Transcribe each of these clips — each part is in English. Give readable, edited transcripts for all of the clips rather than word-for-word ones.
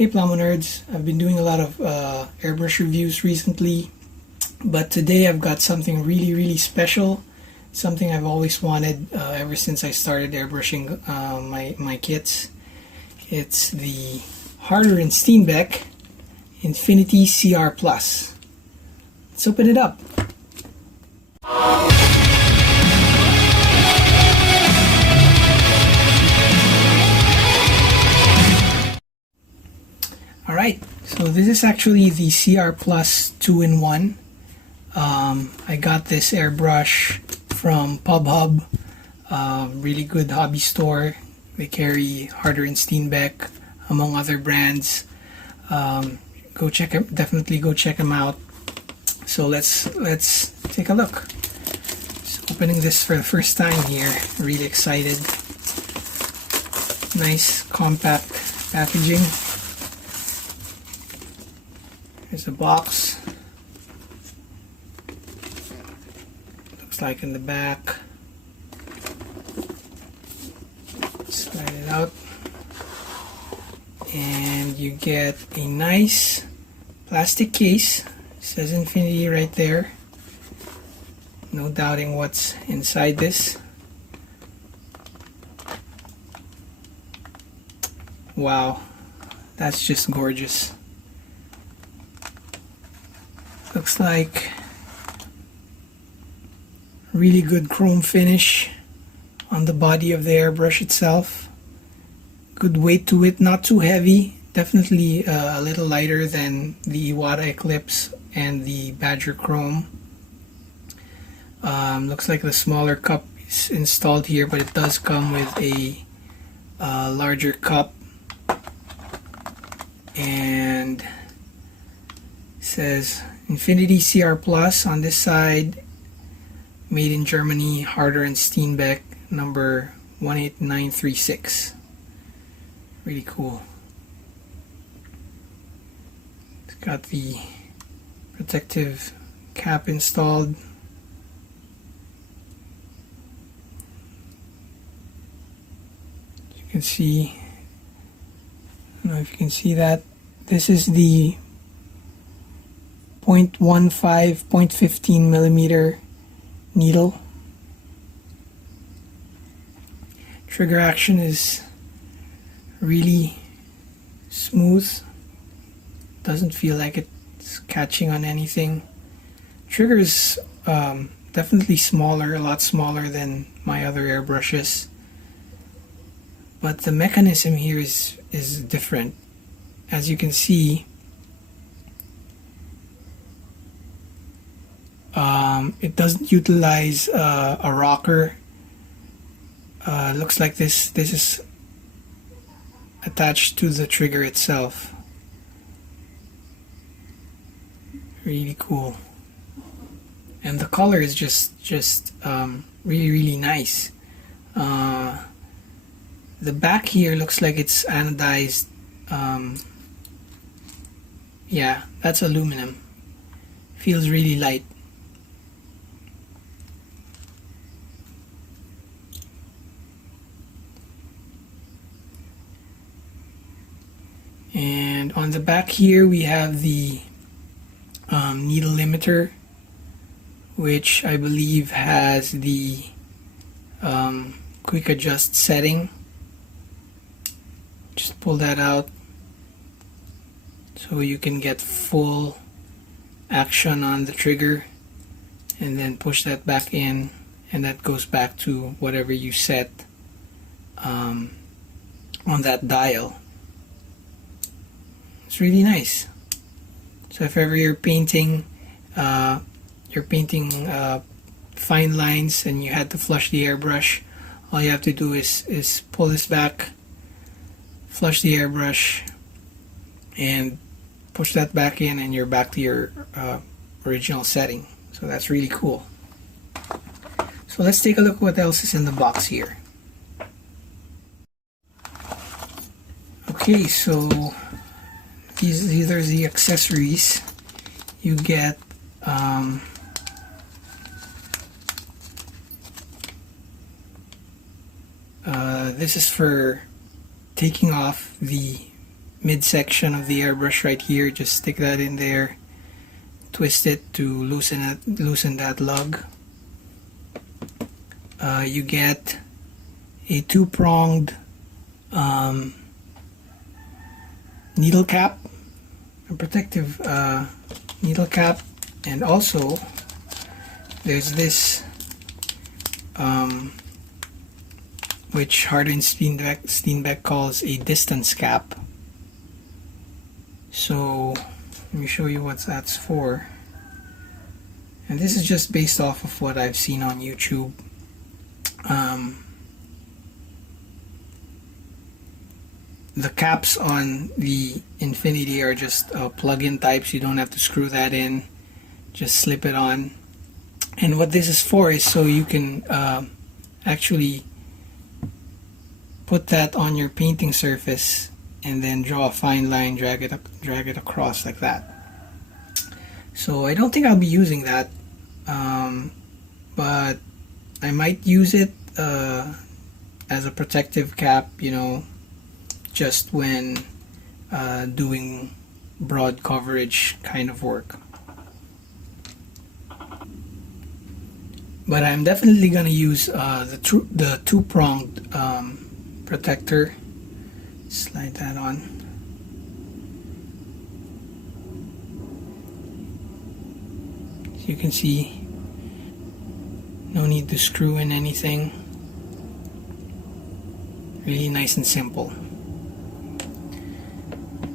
Hey Plamo Nerds, I've been doing a lot of airbrush reviews recently, but today I've got something really special, something I've always wanted ever since I started airbrushing my kits. It's the Harder and Steenbeck Infinity CR Plus. Let's open it up. Alright, so this is actually the CR Plus 2-in-1. I got this airbrush from PubHub, really good hobby store. They carry Harder and Steenbeck among other brands. Definitely go check them out. So let's take a look. Just opening this for the first time here, really excited. Nice compact packaging. Here's the box. Looks like in the back. Slide it out. And you get a nice plastic case. It says Infinity right there. No doubting what's inside this. Wow, that's just gorgeous. Looks like really good chrome finish on the body of the airbrush itself. Good weight to it, not too heavy. Definitely a little lighter than the Iwata Eclipse and the Badger Chrome. Looks like the smaller cup is installed here, but it does come with a larger cup. And it says Infinity CR Plus on this side, made in Germany, Harder and Steenbeck, number 18936. Really cool. It's got the protective cap installed. As you can see, I don't know if you can see that. This is the 0.15 millimeter needle. Trigger action is really smooth. Doesn't feel like it's catching on anything. Trigger is definitely smaller, a lot smaller than my other airbrushes. But the mechanism here is different. As you can see, it doesn't utilize a rocker. Looks like this is attached to the trigger itself. Really cool. And the color is just really nice. The back here looks like it's anodized. Yeah, that's aluminum. Feels really light. And on the back here we have the needle limiter, which I believe has the quick adjust setting. Just pull that out so you can get full action on the trigger, and then push that back in, and that goes back to whatever you set on that dial. It's really nice. So if ever you're painting fine lines and you had to flush the airbrush, all you have to do is pull this back, flush the airbrush, and push that back in, and you're back to your original setting. So that's really cool. So let's take a look what else is in the box here. Okay, so these are the accessories. You get this is for taking off the midsection of the airbrush right here. Just stick that in there, twist it to loosen that lug. You get a two-pronged needle cap, a protective needle cap, and also there's this which Harder and Steenbeck calls a distance cap. So let me show you what that's for. And this is just based off of what I've seen on YouTube. The caps on the Infinity are just plug-in types. You don't have to screw that in. Just slip it on. And what this is for is so you can actually put that on your painting surface and then draw a fine line, drag it across like that. So I don't think I'll be using that, but I might use it as a protective cap, you know, just when doing broad coverage kind of work. But I'm definitely going to use the two-pronged protector. Slide that on. As you can see, no need to screw in anything. Really nice and simple.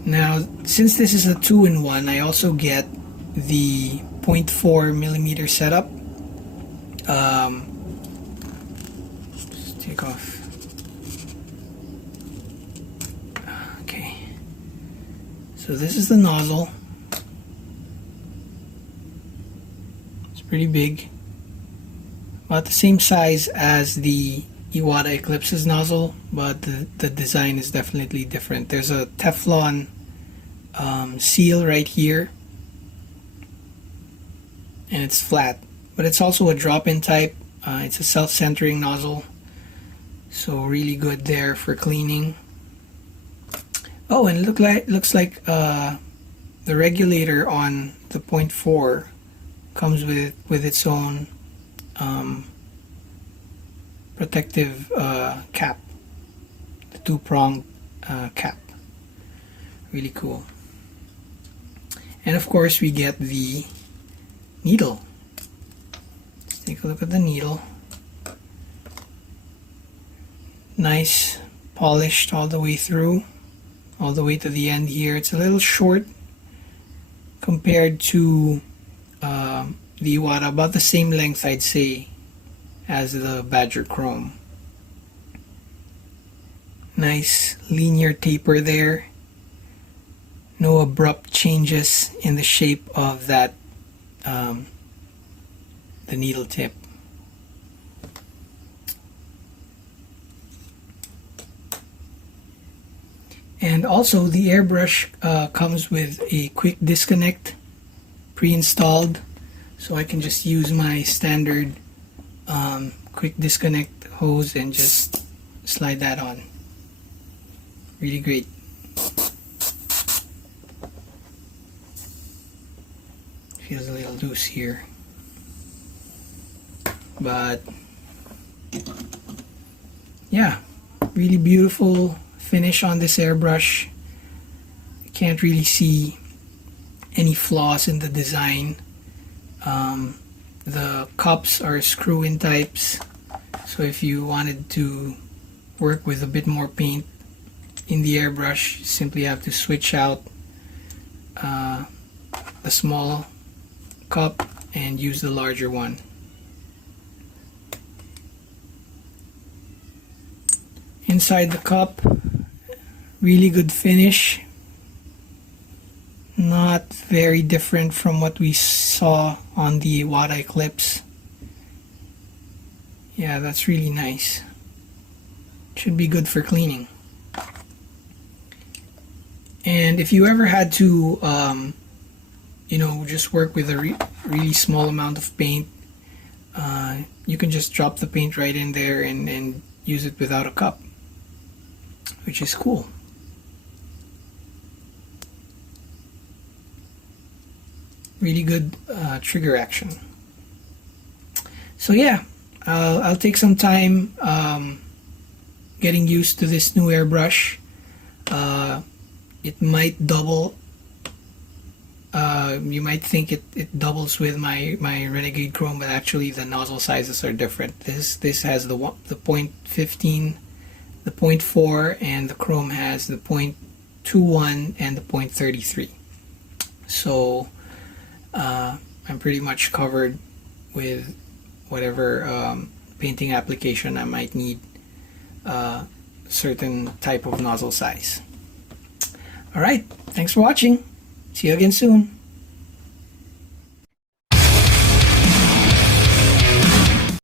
Now, since this is a 2-in-1, I also get the 0.4mm setup. Let's take off. Okay. So this is the nozzle. It's pretty big. About the same size as the Iwata Eclipse's nozzle, but the design is definitely different. There's a Teflon seal right here, and it's flat, but it's also a drop-in type. It's a self-centering nozzle, so really good there for cleaning. Oh, and it looks like the regulator on the 0.4 comes with its own protective cap, the two-pronged cap. Really cool. And of course we get the needle. Let's take a look at the needle. Nice, polished all the way through, all the way to the end here. It's a little short compared to the Iwata, about the same length I'd say as the Badger Chrome. Nice linear taper there. No abrupt changes in the shape of that the needle tip. And also the airbrush comes with a quick disconnect pre-installed, so I can just use my standard quick disconnect hose and just slide that on. Really great. Feels a little loose here, but yeah, really beautiful finish on this airbrush. Can't really see any flaws in the design. The cups are screw-in types, so if you wanted to work with a bit more paint in the airbrush, you simply have to switch out the small cup and use the larger one. Inside the cup, really good finish. Not very different from what we saw on the Iwata Eclipse. Yeah, that's really nice. Should be good for cleaning. And if you ever had to you know, just work with a really small amount of paint, you can just drop the paint right in there and use it without a cup, which is cool. really good trigger action. So yeah, I'll take some time getting used to this new airbrush. It might double. You might think it doubles with my Renegade Chrome, but actually the nozzle sizes are different. This has the 0.15, the 0.4, and the Chrome has the 0.21 and the 0.33. So I'm pretty much covered with whatever painting application I might need certain type of nozzle size. Alright, thanks for watching. See you again soon.